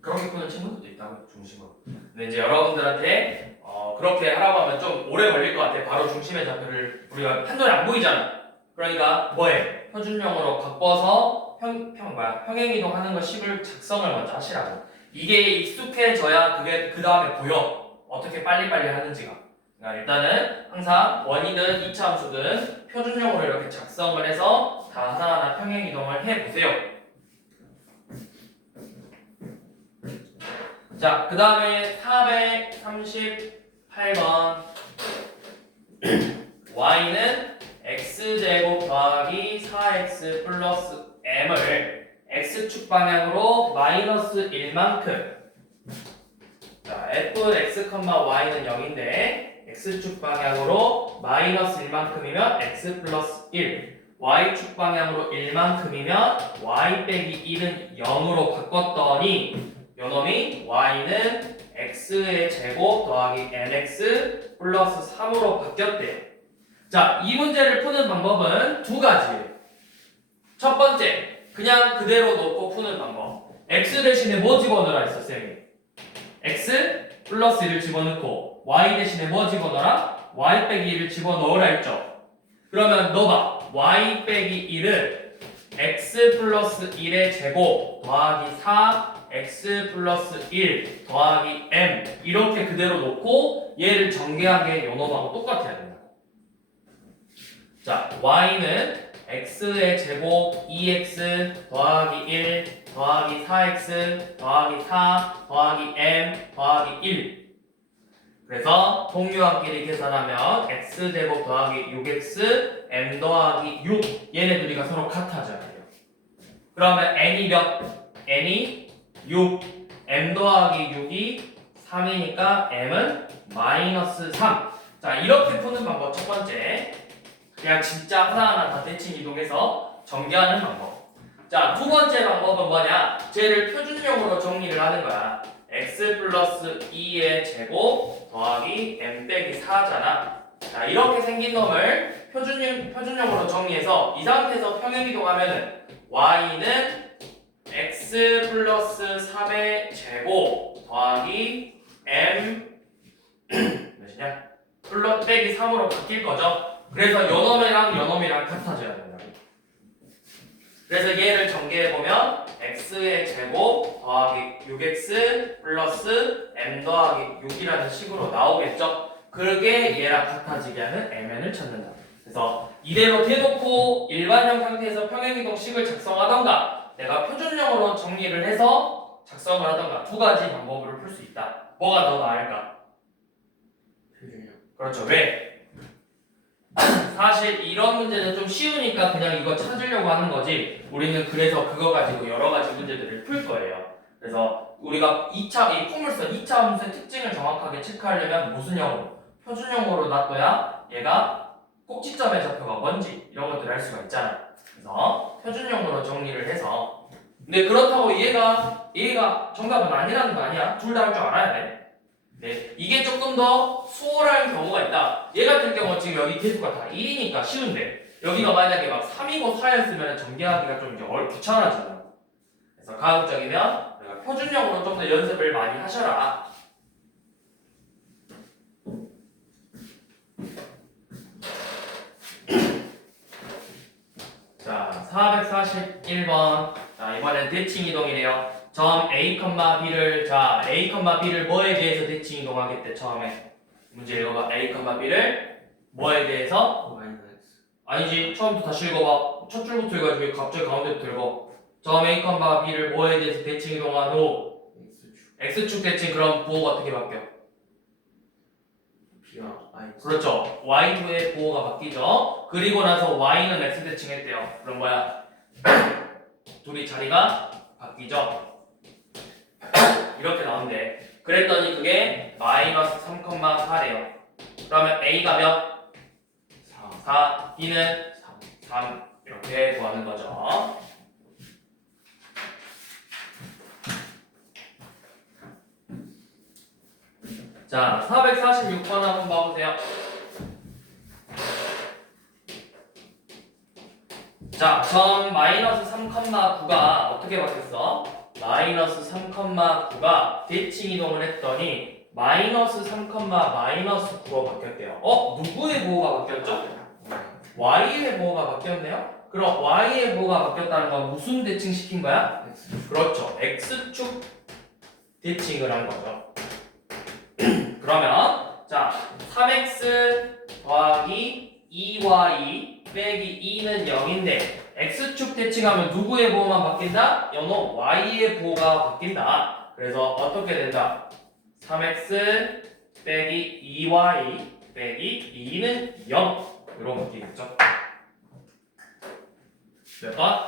그렇게 푸는 친구들도 있다고 중심으로. 근데 이제 여러분들한테 그렇게 하라고 하면 좀 오래 걸릴 것 같아. 바로 중심의 좌표를 우리가 한눈에 안 보이잖아. 그러니까 뭐해? 표준형으로 바꿔서 평행이동하는 거 식을 작성을 먼저 하시라고. 이게 익숙해져야 그게 그 다음에 보여. 어떻게 빨리빨리 하는지가. 그러니까 일단은 항상 원이든 2차 함수든 표준형으로 이렇게 작성을 해서 다 하나하나 평행이동을 해보세요. 자, 그 다음에 438번 y는 x제곱 더하기 4x 플러스 m을 x축 방향으로 마이너스 1만큼 자, fx, y는 0인데 x축 방향으로 마이너스 1만큼이면 x 플러스 1 y축 방향으로 1만큼이면 y 빼기 1은 0으로 바꿨더니 요놈이 y는 x의 제곱 더하기 nx 플러스 3으로 바뀌었대요. 자, 이 문제를 푸는 방법은 두 가지예요. 첫 번째, 그냥 그대로 놓고 푸는 방법. x 대신에 뭐 집어넣으라 했어, 쌤이? x 플러스 1을 집어넣고 y 대신에 뭐 집어넣어라? y 빼기 1을 집어넣으라 했죠. 그러면 넣어봐. y 빼기 1을 x 플러스 1의 제곱 더하기 4 x 플러스 1 더하기 m 이렇게 그대로 놓고 얘를 정개하게 요놈하고 똑같아야 된다. 자, y는 x의 제곱 2x 더하기 1 더하기 4x 더하기 4 더하기 m 더하기 1. 그래서 동류한끼리 계산하면 x제곱 더하기 6x m 더하기 6 얘네들이가 서로 같아져야 돼요. 그러면 n이 몇? n이 6 m 더하기 6이 3이니까 m은 마이너스 3. 자, 이렇게 푸는 방법 첫 번째. 그냥 진짜 하나하나 다 대칭 이동해서 전개하는 방법. 자, 두 번째 방법은 뭐냐? 쟤를 표준형으로 정리를 하는 거야. x 플러스 2의 제곱 더하기 m 빼기 4잖아. 자, 이렇게 생긴 놈을 표준형으로 정리해서 이 상태에서 평행이동하면은 y는 x 플러스 3의 제곱 더하기 m 몇이냐? 플러스 빼기 3으로 바뀔 거죠. 그래서 요놈이랑 요놈이랑 같아져야 된다고. 그래서 얘를 전개해보면 x의 제곱 더하기 6x 플러스 m 더하기 6이라는 식으로 나오겠죠. 그게 얘랑 같아지게 하는 mn을 찾는다. 그래서 이대로 대놓고 일반형 상태에서 평행이동식을 작성하던가 내가 표준형으로 정리를 해서 작성을 하던가 두 가지 방법으로 풀 수 있다. 뭐가 더 나을까? 표준형. 그렇죠. 왜? 사실 이런 문제는 좀 쉬우니까 그냥 이거 찾으려고 하는 거지. 우리는 그래서 그거 가지고 여러 가지 문제들을 풀 거예요. 그래서 우리가 이 포물선 2차 함수의 특징을 정확하게 체크하려면 무슨 형으로? 표준형으로 놔둬야 얘가 꼭지점의 좌표가 뭔지 이런 것들을 알 수가 있잖아. 그래서 표준형으로 정리를 해서 근데 그렇다고 얘가 정답은 아니라는 거 아니야. 둘 다 할 줄 알아야 돼. 네, 이게 조금 더 수월한 경우가 있다. 얘 같은 경우 지금 여기 개수가 다 1이니까 쉬운데 여기가 만약에 막 3이고 4였으면 전개하기가 좀 이제 귀찮아지잖아. 그래서 가급적이면 내가 표준형으로 좀 더 연습을 많이 하셔라. 자, 441번. 자, 이번엔 대칭 이동이래요. 점 A, B를 B를 뭐에 대해서 대칭 이동하겠대. 처음에 문제 읽어봐. A, B를 뭐에 대해서? 마이너스. 아니지. 처음부터 다시 읽어봐. 첫 줄부터 읽어가지고 갑자기 가운데부터 읽어. 점 A, B를 뭐에 대해서 대칭 이동한 후 X축 대칭. 그럼 부호가 어떻게 바뀌어? B가 I. 그렇죠. Y2의 부호가 바뀌죠. 그리고 나서 Y는 X 대칭했대요. 그럼 뭐야? 둘이 자리가 바뀌죠. 이렇게 나온대. 그랬더니 그게 마이너스 3,4래요. 그러면 A가 몇? 4. B는 3. 이렇게 구하는 거죠. 자, 446번 한번 봐보세요. 자, 점 마이너스 3,9가 어떻게 바뀌었어? 마이너스 3,9가 대칭 이동을 했더니 마이너스 3, 마이너스 9로 바뀌었대요. 누구의 부호가 바뀌었죠? y의 부호가 바뀌었네요? 그럼 y의 부호가 바뀌었다는 건 무슨 대칭 시킨 거야? 그렇죠. x축 대칭을 한 거죠. 그러면 자, 3x 더하기 2y 빼기 2는 0인데 x축 대칭하면 누구의 부호만 바뀐다? 요놈 y의 부호가 바뀐다. 그래서 어떻게 된다? 3x 빼기 2y 빼기 2는 0으로 바뀌겠죠. 몇 번?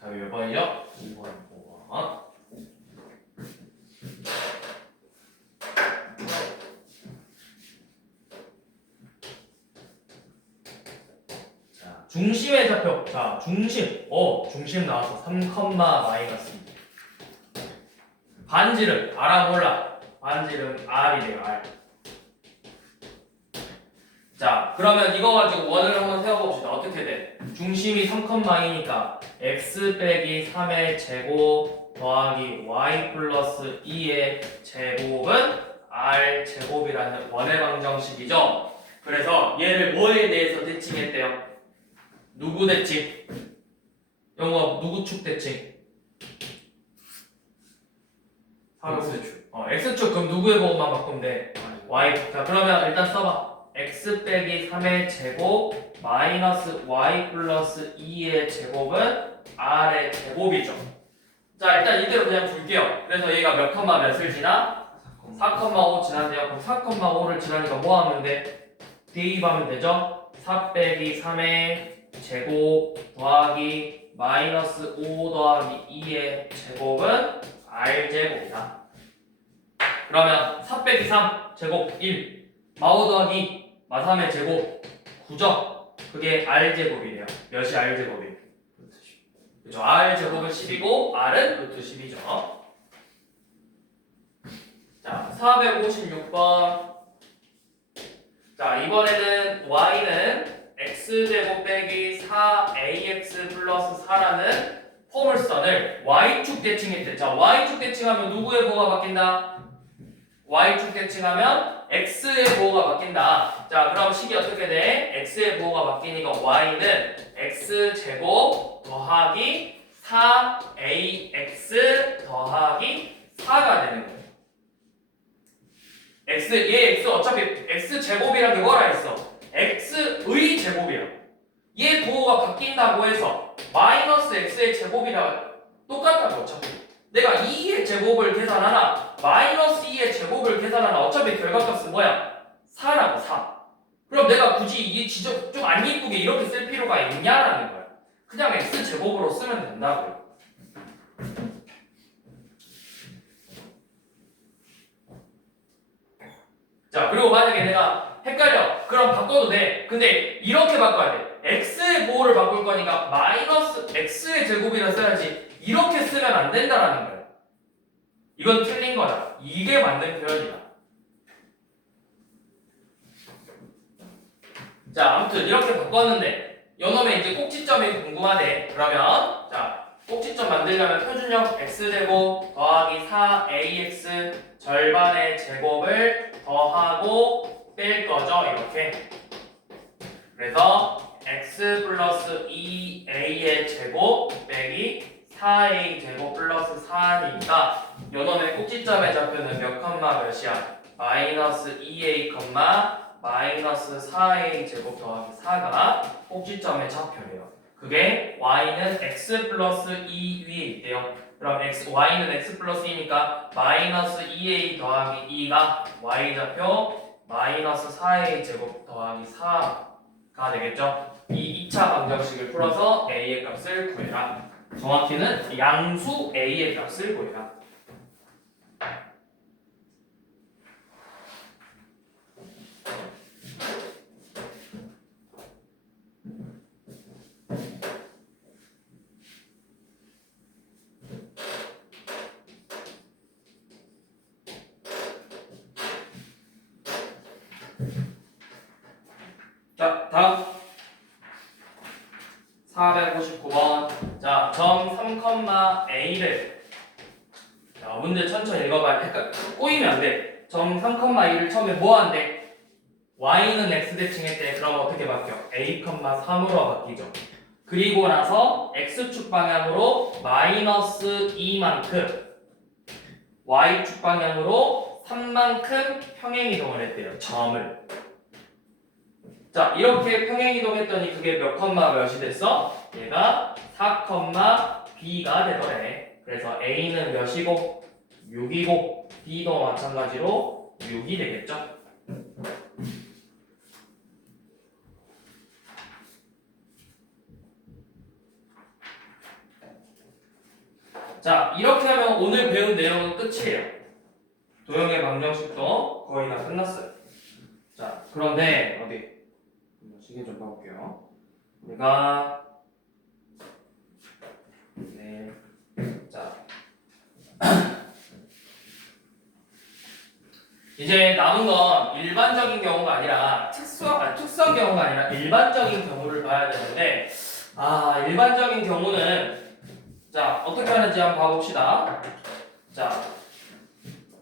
답이 몇 번이죠? 2번. 5번. 자, 중심의 좌표. 자, 중심. 중심 나왔어. 3, 마이너스 2. 반지름. 알아 몰라? 반지름 R이래요. R. 자, 그러면 이거 가지고 원을 한번 세워봅시다. 어떻게 돼? 중심이 3,2니까 x 빼기 3의 제곱 더하기 y 플러스 2의 제곱은 r 제곱이라는 원의 방정식이죠. 그래서 얘를 뭐에 대해서 대칭했대요? 누구 대칭? 영어 누구 축 대칭? X축. X축. X축 그럼 누구의 부호만 바꾸면 돼? y. 자, 그러면 일단 써봐. x 빼기 3의 제곱 마이너스 y 플러스 2의 제곱은 r의 제곱이죠. 자, 일단 이대로 그냥 둘게요. 그래서 얘가 몇 컴마 몇을 지나? 4,5 지난대요. 그럼 4,5를 지나니까 뭐 하면 돼? 대입하면 되죠? 4 빼기 3의 제곱 더하기 마이너스 5 더하기 2의 제곱은 r제곱이다. 그러면 4 빼기 3 제곱 1 마5 더하기 마3의 제곱 9죠? 그게 r제곱이래요. 몇이 r제곱이에요? 그죠? r제곱은 10이고 r은 루트 10이죠. 자, 456번. 자, 이번에는 y는 x제곱 빼기 4ax 플러스 4라는 포물선을 y축 대칭했대. 자, y축 대칭하면 누구의 보호가 바뀐다? y축 대칭하면 x의 보호가 바뀐다. 자, 그럼 식이 어떻게 돼? x의 보호가 바뀌니까 y는 x제곱 더하기 4ax 더하기 4가 되는 거예요. 얘 x 어차피 x제곱이란 게 뭐라 했어? x의 제곱이야. 얘 보호가 바뀐다고 해서 마이너스 x의 제곱이랑 똑같다고. 어차피 내가 2의 제곱을 계산하나 마이너스 2의 제곱을 계산하나 어차피 결과값은 뭐야? 4라고 4. 그럼 내가 굳이 이 지적 좀 안 이쁘게 이렇게 쓸 필요가 있냐라는 거야. 그냥 x제곱으로 쓰면 된다고요. 자, 그리고 만약에 내가 헷갈려. 그럼 바꿔도 돼. 근데 이렇게 바꿔야 돼. x의 보호를 바꿀 거니까 마이너스 x의 제곱이라 써야지 이렇게 쓰면 안 된다라는 거야. 이건 틀린 거야. 이게 맞는 표현이야. 자, 아무튼 이렇게 바꿨는데 요놈의 이제 꼭지점이 궁금하대. 그러면 자, 꼭지점 만들려면 표준형 x제곱 더하기 4ax 절반의 제곱을 더하고 뺄 거죠. 이렇게. 그래서 x 플러스 2a의 제곱 빼기 4a 제곱 플러스 4니까 요놈의 꼭지점의 좌표는 몇 컴마 몇이야? 마이너스 2a 컴마 마이너스 4a 제곱 더하기 4가 꼭지점의 좌표래요. 그게 y는 x 플러스 2 위에 있대요. 그럼 y는 x 플러스 2니까 마이너스 2a 더하기 2가 y좌표 마이너스 4a 제곱 더하기 4가 되겠죠. 이 2차 방정식을 풀어서 a의 값을 구해라. 정확히는 양수 a의 값을 구해라. 자, 다음 459번. 자, 점 3,a를 자, 문제 천천히 읽어봐. 꼬이면 안 돼. 점 3,2를 처음에 뭐 한대? y는 x 대칭했대. 그럼 어떻게 바뀌어? a, 3으로 바뀌죠. 그리고 나서 x축 방향으로 마이너스 2만큼 y축 방향으로 3만큼 평행이동을 했대요. 점을. 자, 이렇게 평행이동했더니 그게 몇 컴마 몇이 됐어? 얘가 4 컴마 b가 되더래. 그래서 a는 몇이고 6이고 b도 마찬가지로 6이 되겠죠. 자, 이렇게 하면 오늘 배운 내용은 끝이에요. 도형의 방정식도 거의 다 끝났어요. 자, 그런데 어디 시계 좀 봐볼게요. 우리가 네, 자 이제 남은 건 일반적인 경우가 아니라 특수한 경우가 아니라 일반적인 경우를 봐야 되는데 일반적인 경우는 자 어떻게 하는지 한번 봐봅시다. 자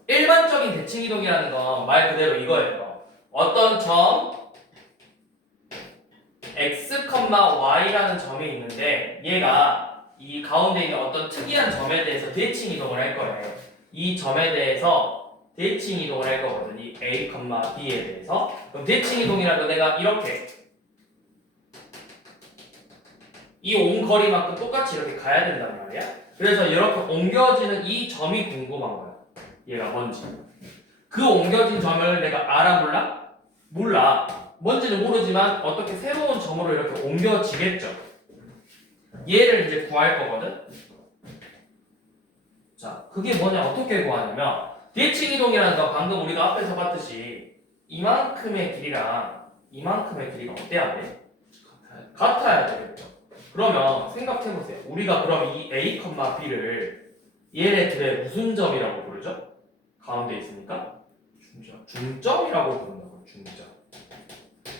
일반적인 대칭이동이라는 건 말 그대로 이거예요. 어떤 점 x, y라는 점이 있는데 얘가 이 가운데 있는 어떤 특이한 점에 대해서 대칭 이동을 할 거예요. 이 점에 대해서 대칭 이동을 할 거거든. 이 A, B에 대해서. 그럼 대칭 이동이라도 내가 이렇게 이 온 거리만큼 똑같이 이렇게 가야 된단 말이야. 그래서 이렇게 옮겨지는 이 점이 궁금한 거야. 얘가 뭔지. 그 옮겨진 점을 내가 알아 몰라? 몰라. 뭔지는 모르지만 어떻게 새로운 점으로 이렇게 옮겨지겠죠. 얘를 이제 구할 거거든. 자, 그게 뭐냐? 어떻게 구하냐면 대칭 이동이라는 건 방금 우리가 앞에서 봤듯이 이만큼의 길이랑 이만큼의 길이가 어때야 돼? 같아야 되겠죠. 그러면 생각해보세요. 우리가 그럼 이 A, B를 얘네들의 무슨 점이라고 부르죠? 가운데 있으니까 중점이라고 부른다고요. 중점.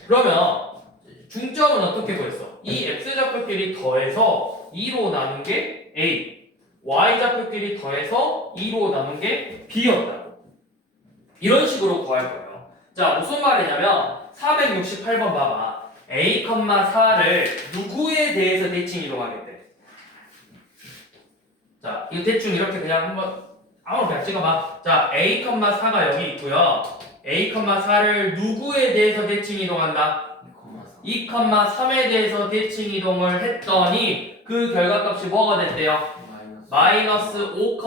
그러면 중점은 어떻게 구했어? 이 x좌표끼리 더해서 2로 나눈 게 A, y좌표끼리 더해서 2로 나눈 게 B였다고. 이런 식으로 구할 거예요. 자, 무슨 말이냐면 468번 봐봐. A, 4를 누구에 대해서 대칭 이동하겠대? 자, 이거 대충 이렇게 그냥 한번 아무나 그냥 찍어봐. 자, A, 4가 여기 있고요. A, 4를 누구에 대해서 대칭 이동한다? 2, 3에 대해서 대칭 이동을 했더니 그 결과값이 뭐가 됐대요? 마이너스 5,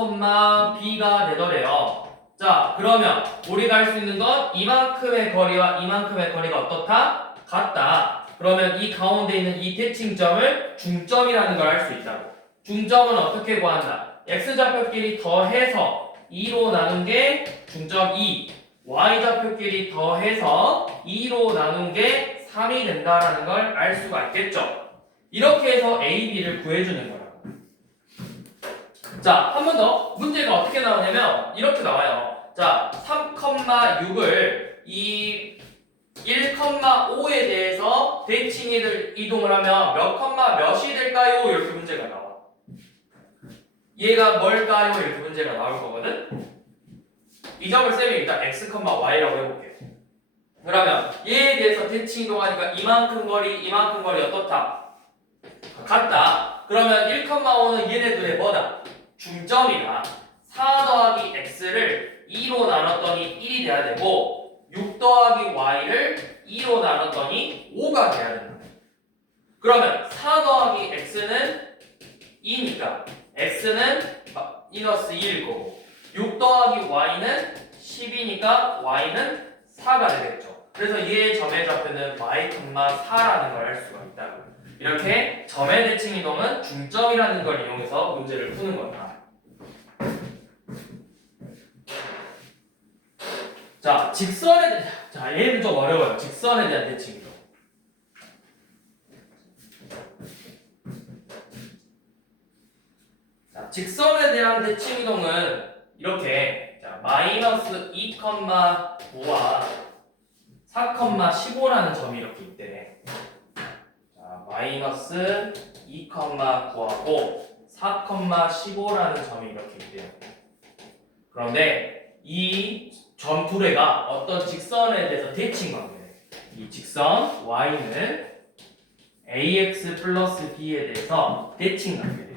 B가 되더래요. 자, 그러면 우리가 할 수 있는 건 이만큼의 거리와 이만큼의 거리가 어떻다? 같다. 그러면 이 가운데 있는 이 대칭점을 중점이라는 걸 알 수 있다고. 중점은 어떻게 구한다? x좌표끼리 더해서 2로 나눈 게 중점 2, y좌표끼리 더해서 2로 나눈 게 3이 된다라는 걸 알 수가 있겠죠. 이렇게 해서 A, B를 구해주는 거라고. 자, 한 번 더. 문제가 어떻게 나오냐면 이렇게 나와요. 자, 3,6을 이 1,5에 대해서 대칭 이동을 하면 몇이 될까요? 이렇게 문제가 나와. 얘가 뭘까요? 이렇게 문제가 나올 거거든. 이 점을 쌤이 일단 x, y라고 해볼게. 그러면 얘에 대해서 대칭 이동하니까 이만큼 거리 어떻다? 같다. 그러면 1,5는 얘네들의 뭐다? 중점이다. 4 더하기 x를 2로 나눴더니 1이 돼야 되고 6 더하기 y를 2로 나눴더니 5가 돼야 된다. 그러면 4 더하기 x는 2니까 x는 마이너스 2일 거고 6 더하기 y는 10이니까 y는 4가 되겠죠. 그래서 얘의 점의 좌표는 y, 4라는 걸 알 수가 있다고. 이렇게 점의 대칭 이동은 중점이라는 걸 이용해서 문제를 푸는 거다. 자, 자, 얘는 좀 어려워요. 직선에 대한 대칭 이동. 자, 직선에 대한 대칭 이동은 이렇게 자, 마이너스 2,9와 4,15라는 점이 이렇게 있대. 자, 마이너스 2,9하고 4,15라는 점이 이렇게 있대요. 그런데 이 점 둘레가 어떤 직선에 대해서 대칭 관계래. 이 직선 y는 ax 플러스 b에 대해서 대칭 관계래.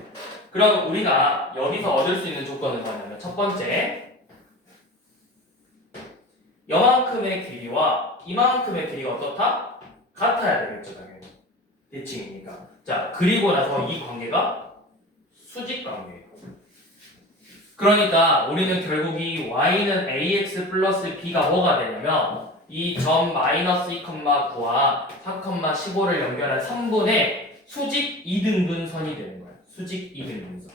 그럼 우리가 여기서 얻을 수 있는 조건은 뭐냐면 첫 번째, 이만큼의 길이와 이만큼의 길이가 어떻다? 같아야 되겠죠, 당연히. 대칭이니까. 자, 그리고 나서 이 관계가 수직 관계예요. 그러니까 우리는 결국 이 y는 ax 플러스 b가 뭐가 되냐면 이 점 마이너스 2,9와 4,15를 연결한 3분의 수직 이등분선이 되는 거예요. 수직 이등분선.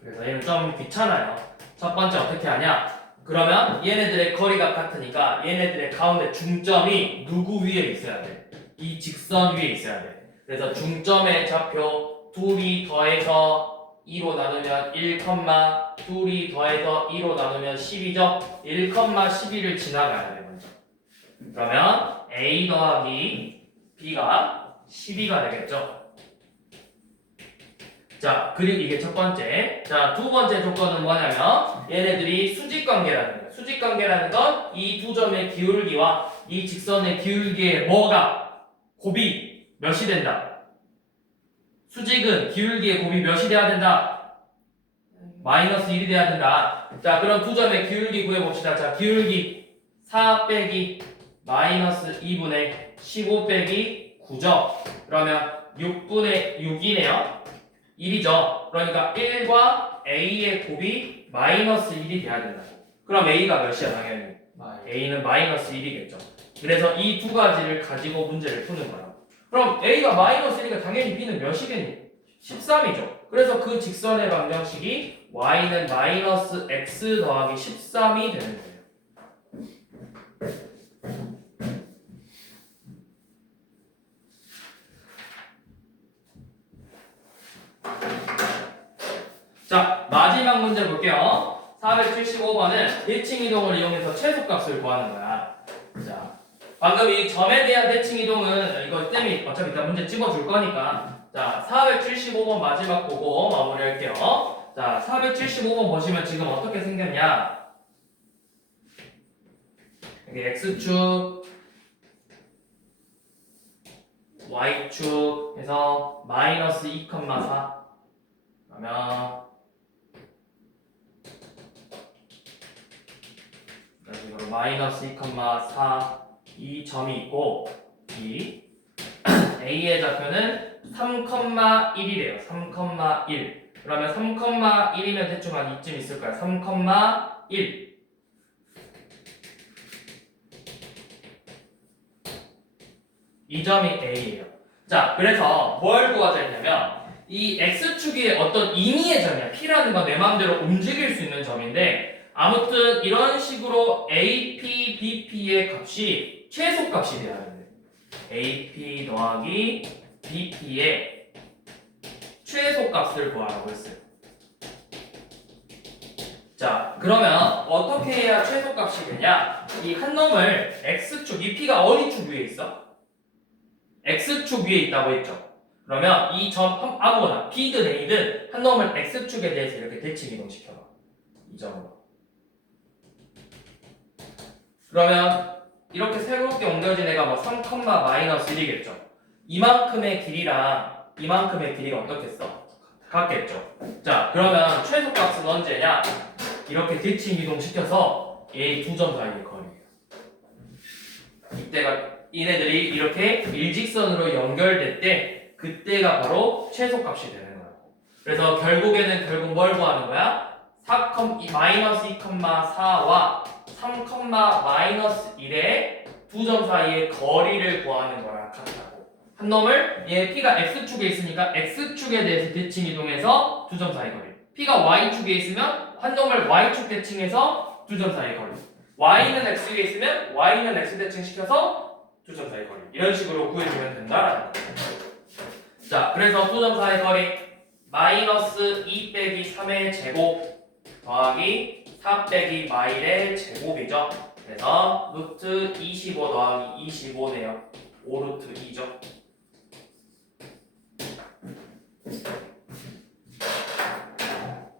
그래서 얘는 좀 귀찮아요. 첫 번째 어떻게 하냐? 그러면 얘네들의 거리가 같으니까 얘네들의 가운데 중점이 누구 위에 있어야 돼? 이 직선 위에 있어야 돼. 그래서 중점의 좌표 둘이 더해서 2로 나누면 1, 둘이 더해서 2로 나누면 10이죠? 1, 12를 지나가야 돼 먼저. 그러면 A 더하기 B가 12가 되겠죠? 자, 그리고 이게 첫 번째. 자, 두 번째 조건은 뭐냐면 얘네들이 수직관계라는 거예요. 수직관계라는 건 이 두 점의 기울기와 이 직선의 기울기의 뭐가 곱이 몇이 된다? 수직은 기울기의 곱이 몇이 돼야 된다? 마이너스 1이 돼야 된다. 자, 그럼 두 점의 기울기 구해봅시다. 자, 기울기 4 빼기 마이너스 2분의 15 빼기 9죠. 그러면 6분의 6이네요. 1이죠. 그러니까 1과 A의 곱이 마이너스 1이 돼야 된다고. 그럼 A가 몇이야 당연히? A는 마이너스 1이겠죠. 그래서 이 두 가지를 가지고 문제를 푸는 거야. 그럼 A가 마이너스 1이니까 당연히 B는 몇이겠니? 13이죠. 그래서 그 직선의 방정식이 Y는 마이너스 X 더하기 13이 되는 거예요. 자, 마지막 문제 볼게요. 475번은 대칭 이동을 이용해서 최소값을 구하는 거야. 자, 방금 이 점에 대한 대칭 이동은 이거 쌤이 어차피 이따 문제 찍어줄 거니까. 자, 475번 마지막 보고 마무리할게요. 자, 475번 보시면 지금 어떻게 생겼냐? 여기 X축, Y축 해서 마이너스 2,4 그러면 이거로 마이너스 2,4 이 점이 있고 이 A의 좌표는 3,1이래요. 3,1 그러면 3,1이면 대충 한 이쯤 있을 거야. 3,1 이 점이 A예요. 자, 그래서 뭘 구하자 했냐면 이 X축이 어떤 임의의 점이야. P라는 건 내 마음대로 움직일 수 있는 점인데 아무튼 이런 식으로 AP, BP의 값이 최소값이 돼야 되는데 AP 더하기 BP의 최소값을 구하라고 했어요. 자, 그러면 어떻게 해야 최소값이 되냐? 이 한 놈을 X축, 이 P가 어디 축 위에 있어? X축 위에 있다고 했죠. 그러면 이 점 아무거나 P든 A든 한 놈을 X축에 대해서 이렇게 대칭 이동시켜봐. 이 점으로. 그러면 이렇게 새롭게 옮겨진 애가 뭐 3, 마이너스 1이겠죠. 이만큼의 길이랑 이만큼의 길이가 어떻겠어? 같겠죠. 자, 그러면 최소값은 언제냐? 이렇게 대칭 이동시켜서 이 두 점 사이의 거리예요. 이때가 얘네들이 이렇게 일직선으로 연결될 때 그때가 바로 최소값이 되는 거야. 그래서 결국 뭘 구하는 거야? 4, 마이너스 2,4와 3, 마이너스 1의 두 점 사이의 거리를 구하는 거랑 같다고. 한 놈을 얘 P가 X축에 있으니까 X축에 대해서 대칭 이동해서 두 점 사이 거리. P가 Y축에 있으면 한 놈을 Y축 대칭해서 두 점 사이 거리. Y는 X에 있으면 Y는 X 대칭시켜서 두 점 사이 거리. 이런 식으로 구해주면 된다라는 거예요. 자, 그래서 두 점 사이 거리 마이너스 2 빼기 3의 제곱 더하기 4 빼기 마일의 제곱이죠. 그래서 루트 25 더하기 25네요. 5루트 2죠.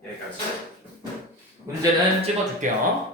여기까지. 문제는 찍어줄게요.